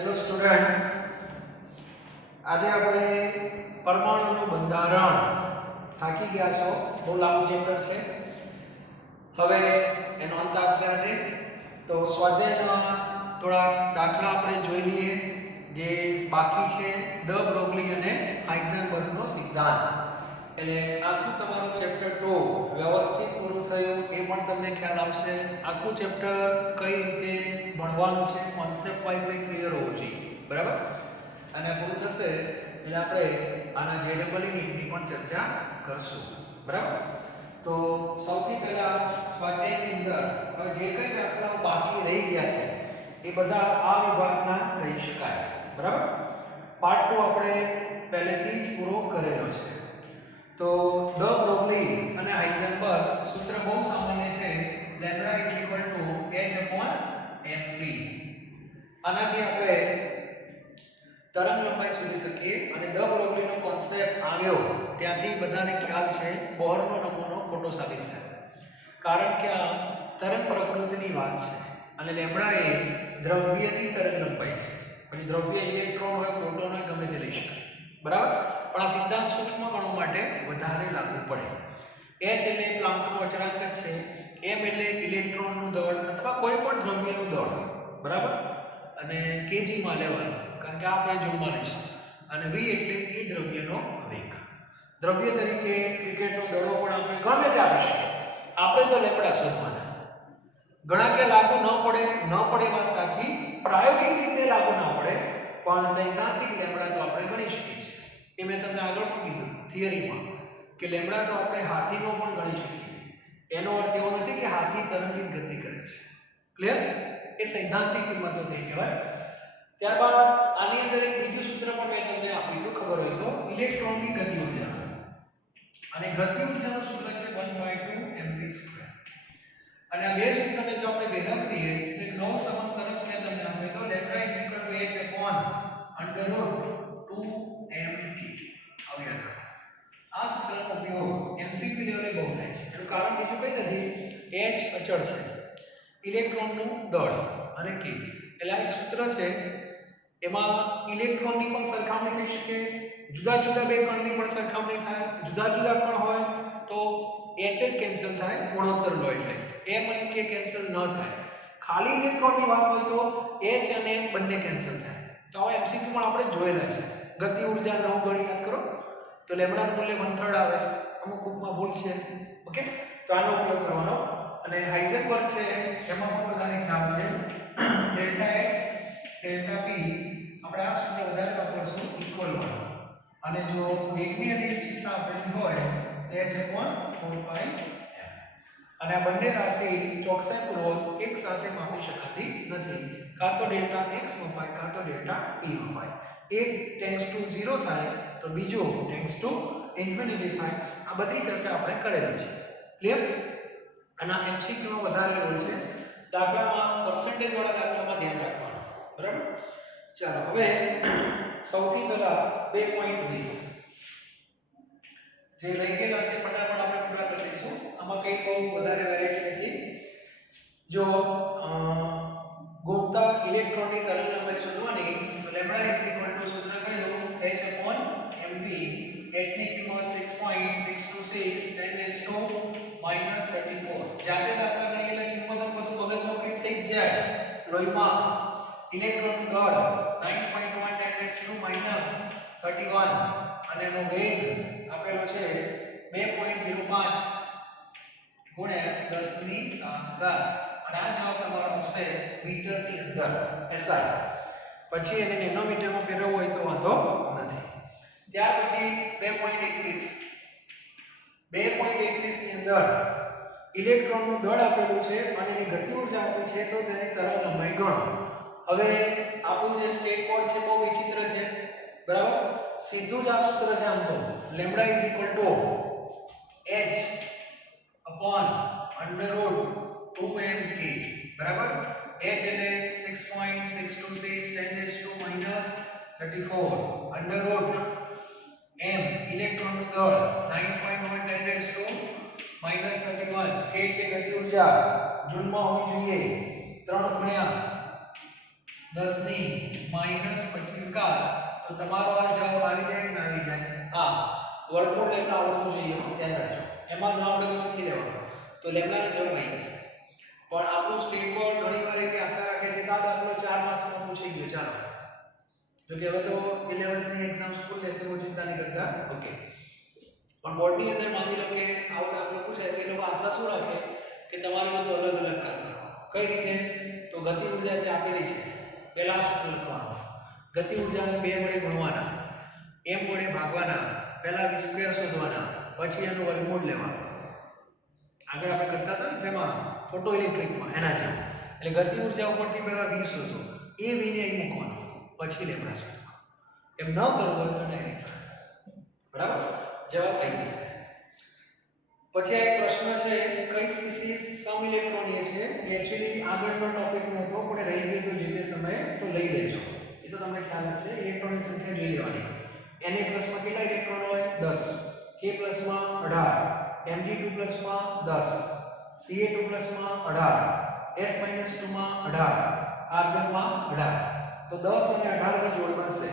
Hello student, આજે આપણે પરમાણુનું બંધારણ થાકી ગયા છો. બહુ લાંબુ ચેપ્ટર છે. હવે એનો અંત આવશે આજે. તો સ્વાધ્યાયના થોડા દાખલા આપણે જોઈ લઈએ જે બાકી છે. દ બ્રોગલી અને હાઇઝનબર્ગનો સિદ્ધાંત. એટલે આખું તમારું ચેપ્ટર 2 વ્યવસ્થિત પૂરું થયું એ પણ તમને ખ્યાલ આવશે. આખું ચેપ્ટર કઈ રીતે ભણવાનું છે કોન્સેપ્ટ વાઇઝ ક્લિયર હોવું જોઈએ, બરાબર? અને પૂરું થશે એટલે આપણે આના જેડબલ યુનિટની પણ ચર્ચા કરશું, બરાબર? તો સૌથી પહેલા સ્વાધ્યાયની અંદર હવે જે કંઈ દાખલાઓ બાકી રહી ગયા છે એ બધા આ વિભાગના કહી શકાય, બરાબર? પાર્ટ 2 આપણે પહેલેથી જ પૂરો કરેલો છે. તો દ બ્રોગલી અને હાઇઝનબર્ગ સૂત્ર બહુ સામાન્ય છે. Lambda h mv. આનાથી આપણે તરંગ લંબાઈ શોધી શકીએ. અને દ બ્રોગલીનો કોન્સેપ્ટ આવ્યો ત્યાંથી બધાને ખ્યાલ છે બોહરનો નમૂનો ખોટો સાબિત થયો. કારણ કે આ તરંગ પ્રકૃતિની વાત છે અને લેમ્બડા એ દ્રવ્યની તરંગ લંબાઈ છે. પછી દ્રવ્ય ઇલેક્ટ્રોન હોય, પ્રોટોન હોય, ગમે તે લઈ શકાય, બરાબર? પણ આ સિદ્ધાંત સૂક્ષ્મ કણો માટે વધારે લાગુ પડે. h એટલે પ્લાન્કનો અચળાંક છે, m એટલે ઇલેક્ટ્રોનનું દળ અથવા કોઈ પણ દ્રવ્યનું દળ, બરાબર? અને kg માં લેવાનું કારણ કે આપણે જૂલમાં લઈશું. અને v એટલે એ દ્રવ્યનો વેગ. દ્રવ્ય તરીકે ક્રિકેટનો દડો પણ આપણે ગમે તે આપી શકીએ. આપણે તો લેમ્બડા શોધવાના. ઘણા કે લાગુ ન પડે વાત સાચી, પ્રાયોગિક રીતે લાગુ ન પડે, પણ સૈદ્ધાંતિક લેમ્બડા તો આપણે ગણી શકીએ છીએ. એ મેં તમને આગળ પણ કીધું થિયરીમાં કે લેમ્બડા તો આપણે હાથીનો પણ ગણી શકીએ. એનો અર્થ એવો નથી કે હાથી તરંગી ગતિ કરે છે. ક્લિયર? એ સૈદ્ધાંતિક કિંમતો થઈ કહેવાય. ત્યારબાદ આની અંદર એક બીજું સૂત્ર પણ મેં તમને આપ્યું તો ખબર હોય તો ઇલેક્ટ્રોનની ગતિ ઊર્જા. અને ગતિ ઊર્જાનું સૂત્ર છે 1/2 mv². અને આ બે સૂત્રને જો આપણે ભેગા કરીએ તો એક નવો સંબંધ સરસ મેં તમને આપ્યો તો લેમ્બડા h √2mk. આવ્યા. આ સૂત્રનો ઉપયોગ એમસીક્યુ લેવલે બહુ થાય છે. એનું કારણ બીજું કંઈ નથી, h અચળ છે, ઇલેક્ટ્રોનનું દળ અને k. એટલે આ એક સૂત્ર છે. એમાં ઇલેક્ટ્રોનની પણ સરખામણી થઈ શકે, જુદા જુદા બે કણની પણ સરખામણી થાય. જુદા જુદા કણ હોય તો h જ કેન્સલ થાય ગુણોત્તર લો એટલે m અને k કેન્સલ ન થાય. ખાલી ઇલેક્ટ્રોનની વાત હોય તો h અને m બંને કેન્સલ થાય. તો આ એમસીક્યુ પણ આપણે જોયેલા છે. ગતિ ઊર્જા 9 ગણી યાદ કરો તો લેમ્બડાનું મૂલ્ય 1/3 આવે છે. અમુક બુકમાં ભૂલ છે. ઓકે, તો આનો ઉપયોગ કરવાનો. અને હાઇઝનબર્ગ છે એમાં પણ બધાને ખ્યાલ છે ડેલ્ટા x ડેલ્ટા p. આપણે આ સૂત્ર વધારે વાપરશું ઇક્વલ 1. અને જો વેગની અનિશ્ચિતતા આપેલી હોય તો h / 4π m. અને આ બંને રાશિ ચોકસાઈપૂર્વક એક સાથે માપી શકાતી નથી. કાં તો ડેલ્ટા x મપાય કાં તો ડેલ્ટા p મપાય. એક ટેન્ડ્સ ટુ 0 થાય તો બીજો ટેન્ડ્સ ટુ ઇન્ફિનિટી થાય. આ બધી ચર્ચા આપણે કરેલી છે. ક્લિયર? અને આ એમસીક્યુ વધારે હોય છે. દાખલામાં પર્સન્ટેજ વાળા દાખલામાં ધ્યાન રાખવાનું, બરાબર? ચાલો હવે સૌથી પહેલા 2.20 જે રહી ગયેલા છે ફટાફટ આપણે પૂરા કરી લઈશું. આમાં કંઈ બહુ વધારે વેરાયટી નથી. જો ગુપ્તા ઇલેક્ટ્રોનની તરંગ લંબાઈ શોધવાની તો લેમ્બડા h સૂત્ર કયું h mv. h ની કિંમત 6.626 10⁻34. જાતે દાખલા ગણેલા કિંમતો બધું મગજમાં ફિટ થઈ જાય. લોહીમાં ઇલેક્ટ્રોનનું દળ 9.1 10⁻31 અને એનો વેગ આપેલો છે 2.05 ગુણ્યા 10⁷. અને આ જવાબ તમારો આવશે મીટરની અંદર SI. પછી એને નેનોમીટરમાં ફેરવવું હોય તો વાંધો નથી. ત્યાર પછી 2.21 ની અંદર ઇલેક્ટ્રોનનું દળ આપેલું છે અને એની ગતિ ઊર્જા આપી છે તો તેની તરંગ લંબાઈ ગણો. હવે આપણું જે સ્ટેટ બોર્ડ છે બહુ વિચિત્ર છે, બરાબર? સીધું જ આ સૂત્ર છે. આમ તો લેમ્બડા h /√2mk, બરાબર? h એટલે 6.626 10⁻34 √m ઇલેક્ટ્રોનનું દળ 9.1 10⁻31 k એટલે ગતિ ઊર્જા જૂલમાં હોવી જોઈએ 3 ગુણ્યા 10 ની -25 ઘાત, તો તમારો આ જવાબ આવી જાય કે ના આવી જાય? હા, વર્ગમૂળ લેતા આવડવું જોઈએ, ધ્યાન રાખજો. એમાં ન આવડે તો શીખી લેવાનું. તો લેમ્બડાનો જવાબ આવી જશે. પણ આપણું સ્ટેટ બોર્ડ ઘણીવાર એવી આશા રાખે છે કે આ દાખલો 4 માર્ક્સમાં પૂછાઈ ગયો. ચાલો, જો કે હવે તો 11th ની એક્ઝામ સ્કૂલ લેશે, બહુ ચિંતા નહીં કરતા. ઓકે, પણ બોર્ડની અંદર માની લો કે આવો દાખલો પૂછાય તો એ લોકો આશા શું રાખે કે તમારે બધું અલગ અલગ કામ કરવાનું. કઈ રીતે? તો ગતિ ઉર્જા જે આપેલી છે, પહેલા સૂત્ર લખવાનું. ગતિ ઉર્જાને 2 વડે ગુણવાના, m વડે ભાગવાના, પહેલા v સ્ક્વેર શોધવાના, પછી એનું વર્ગમૂળ લેવાનું. આગળ આપણે કરતા હતા ને જેમાં ફોટો ઇલેક્ટ્રિકમાં, એના જેવું. એટલે ગતિ ઉર્જા ઉપરથી પહેલા v શોધો, એ v ને અહીં મૂકવાનો, પછી લેમ્બડા શોધવાનો. એમ ન કરવું હોય તો ડાયરેક્ટ. બરાબર? જવાબ આવી જશે. પછી આ એક પ્રશ્ન છે, કઈ સ્પીસીઝ સમઇલેક્ટ્રોનીય છે? એક્ચ્યુઅલી આગળનો ટોપિક નહોતો, પણ રહી ગયો તો જે તે સમયે તો લઈ લેજો. એ તો તમને ખ્યાલ જ છે. ઇલેક્ટ્રોનની સંખ્યા જોઈ લેવાની. Na+ માં કેટલા ઇલેક્ટ્રોન હોય? 10. K+ માં 18, Mg2+ માં 10, Ca2+ માં 18, S-2 માં 18, આર્ગન માં 18. તો 10 અને 18 ની જોડ બનશે.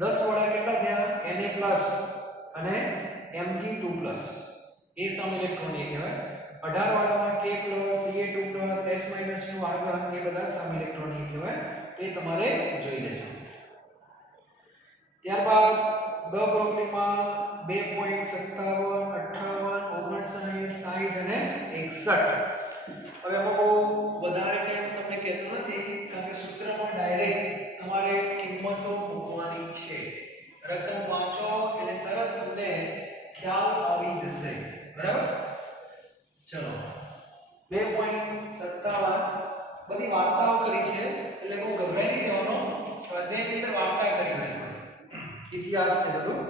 10 વાળા કેટલા થયા? Na+ અને Mg2+. એ સમઇલેક્ટ્રોનીય કહેવાય. 18 વાળામાં K+, Ca2+, S-2 આર્ગન, એ બધા સમઇલેક્ટ્રોનીય કહેવાય. તો એ તમારે જોઈ લેજો. ત્યારબાદ દ પ્રોબ્લેમમાં 2.57, 58, 59, 60 અને 61. હવે આમાં બહુ વધારે કેમ તમને કહેતો નથી, કારણ કે સૂત્રમાં ડાયરેક્ટ તમારે કિંમતો મૂકવાની છે. રકમ વાંચો એટલે તરત તમને ખ્યાલ આવી જશે. બરાબર? ચલો, 2.57 બધી વાર્તાઓ કરી છે, એટલે બહુ ગભરાઈ નહીં જવાનો. સ્વાધ્યાયની અંદર વાર્તા કરી હોય છે, ઇતિહાસ છે બધું.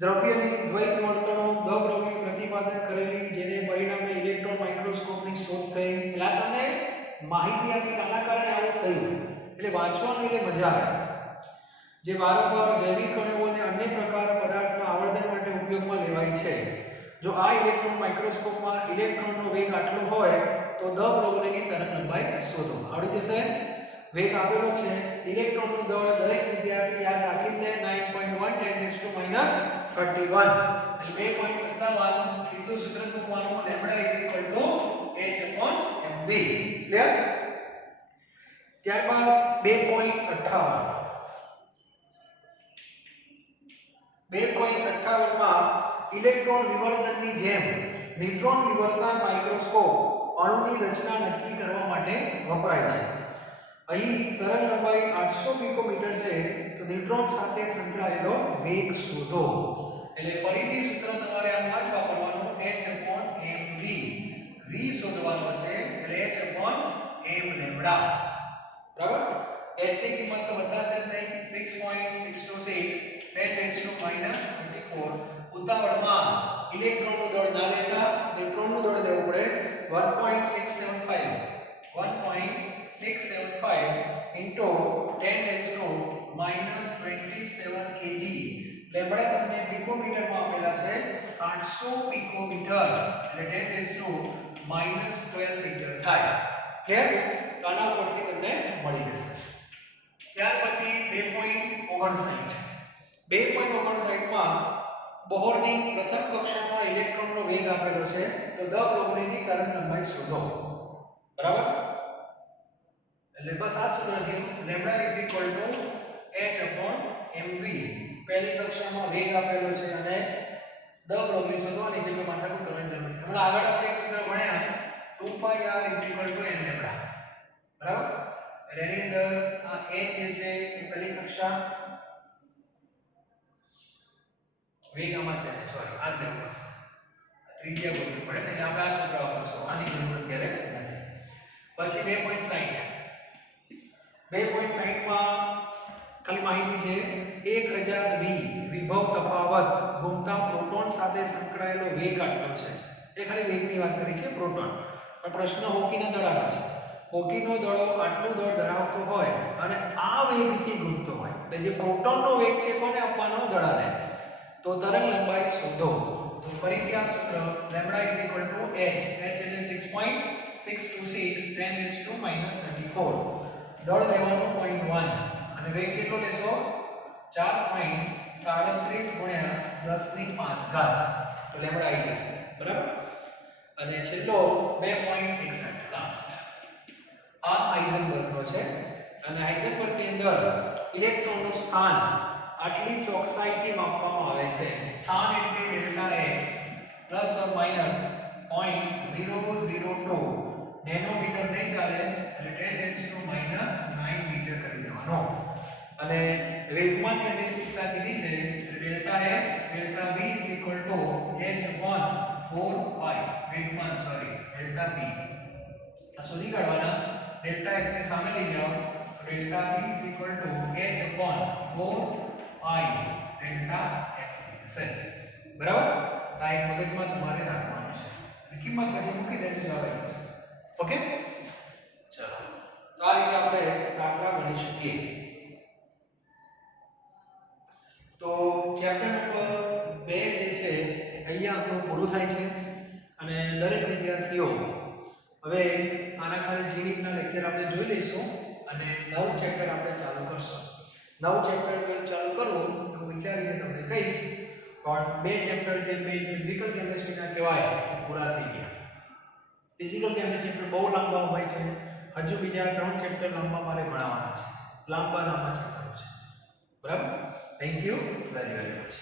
દ્રવ્યની દ્વૈત વર્તણો દ બ્રોગલી પ્રતિપાદન કરેલી, જેને પરિણામે ઇલેક્ટ્રોન માઇક્રોસ્કોપની શોધ થઈ. એટલે આ તમને માહિતી આપી, આના કારણે આવું થયું. એટલે વાંચવાનું એટલે મજા આવે. જે વારંવાર જૈવિક અણુઓ અને અન્ય પ્રકાર પદાર્થના આવર્તન માટે ઉપયોગમાં લેવાય છે. જો આ ઇલેક્ટ્રોન માઇક્રોસ્કોપમાં ઇલેક્ટ્રોનનો વેગ આટલો હોય તો દ બ્રોગલીની તરંગલંબાઈ શોધો. આવડી જશે. વેગ આપેલો છે, ઇલેક્ટ્રોનનું દળ દરેક વિદ્યાર્થી યાદ રાખી લે 9.1 10 31. એટલે 2.57 સીધું સૂત્ર મૂકવાનું, લેમ્બડા h/mv. ક્લિયર? ત્યારબાદ 2.58 માં ઇલેક્ટ્રોન વિવર્તનની જેમ ન્યુટ્રોન વિવર્તન માઇક્રોસ્કોપ અણુની રચના નક્કી કરવા માટે વપરાય છે. અહીં તરંગલંબાઈ 800 પિકોમીટર છે, તો ન્યુટ્રોન સાથે સંકળાયેલો વેગ શોધો. એટલે ફરીથી સૂત્ર તમારે આમ જ વાપરવાનું, h/mv. v શોધવાનો છે, એટલે h/m લેમ્બડા. બરાબર? h ની કિંમત તો બદલાશે જ નહીં. 6.626 10⁻⁻34. ઉતાવળમાં ઇલેક્ટ્રોનનું દળ ના લેતા ન્યુટ્રોનનું દળ લેવું પડે. 1.675 into 10⁻27 kg. લેમ્બડા તમને પિકોમીટરમાં આપેલા છે, 800 પિકોમીટર, એટલે 10⁻12 મીટર થાય. ક્લિયર? તો આના પરથી તમને મળી જશે. ત્યાર પછી 2.59 માં બોહરની પ્રથમ કક્ષામાં ઇલેક્ટ્રોનનો વેગ આપેલો છે, તો દ બ્રોગલીની તરંગલંબાઈ શોધો. બરાબર? એટલે બસ આ સૂત્રથી લેમ્બડા h/mv. પહેલી કક્ષામાં વેગ આપેલો છે અને દ બ્રોગલી શોધવાની છે, કે માથાકૂટ કરવાની જરૂર નથી. હમણાં આગળ આપણે એક સૂત્ર ભણ્યા 2πr n લેમ્બડા. બરાબર? એટલે એની અંદર આ n જે છે એ પહેલી કક્ષા વેગ આમાં છે, સોરી આ જ લેવું પડશે, ત્રિજ્યા ગોતવી પડે ને, એટલે આપણે આ સૂત્ર વાપરશું. આની જરૂર અત્યારે નથી. પછી 2.60 માં ખાલી માહિતી છે, 1000 v વિભવ તફાવત ઘૂમતા પ્રોટોન સાથે સંકળાયેલો વેગ આટલો છે. એ ખાલી વેગની વાત કરી છે, પ્રોટોન. પણ પ્રશ્ન હોકીના દળાનો છે. હોકીનો દળો આટલું દળ ધરાવતો હોય અને આ વેગથી ઘૂમતો હોય, એટલે જે પ્રોટોનનો વેગ છે કોને આપવાનો? દળાને. તો તરંગલંબાઈ શોધો. તો ફરીથી આ સૂત્ર લેમ્બડા h એટલે 6.626 10⁻34. દળ લેવાનું 0.1 અને વેગ કેટલો લેશો 4.37 ગુણ્યા 10 ની 5 ઘાત તો લેમ્બડા આવી જશે બરાબર અને છેલ્લો 2.61 લાસ્ટ આ હાઇઝનબર્ગનો છે અને હાઇઝનબર્ગની અંદર ઇલેક્ટ્રોનનું સ્થાન આટલી ચોકસાઈથી માપવામાં આવે છે સ્થાન એટલે delta x plus or minus 0.002 nanometre નહીં ચાલે એટલે 10⁻⁻⁹ મીટર કરી દેવાનો અને વેગમાન ની નિશ્ચિતતા કીધી છે delta x delta v h/4π વેગમાન ડેલ્ટા p આ શોધી કાઢવાના ડેલ્ટા x ને સામે લઈ જાઓ તો delta p h/4π delta x થશે બરાબર આ એક મગજમાં તમારે રાખવાનું છે અને કિંમત પછી મૂકી દેજો જવાબ આવી જશે ઓકે ચલો તો આ રીતે આપણે દાખલા ગણી શકીએ તો ચેપ્ટર નંબર 2 જે છે અહીંયા આપણું પૂરું થાય છે અને દરેક વિદ્યાર્થીઓ હવે આના ખાલી જીવીના લેક્ચર આપણે જોઈ લઈશું અને નવું ચેપ્ટર આપણે ચાલુ કરશું નવું ચેપ્ટર ચાલુ કરવું હું વિચારીને તમને કહીશ પણ બે ચેપ્ટર જે મેઇન ફિઝિકલ કેમિસ્ટ્રીના કહેવાય એ પૂરા થઈ ગયા ફિઝિકલ કેમિસ્ટ્રી ચેપ્ટર બહુ લાંબા હોય છે હજુ બીજા 3 ચેપ્ટર લાંબા મારે ભણાવવાના છે લાંબા ચેપ્ટરો છે બરાબર થેન્ક યુ વેરી મચ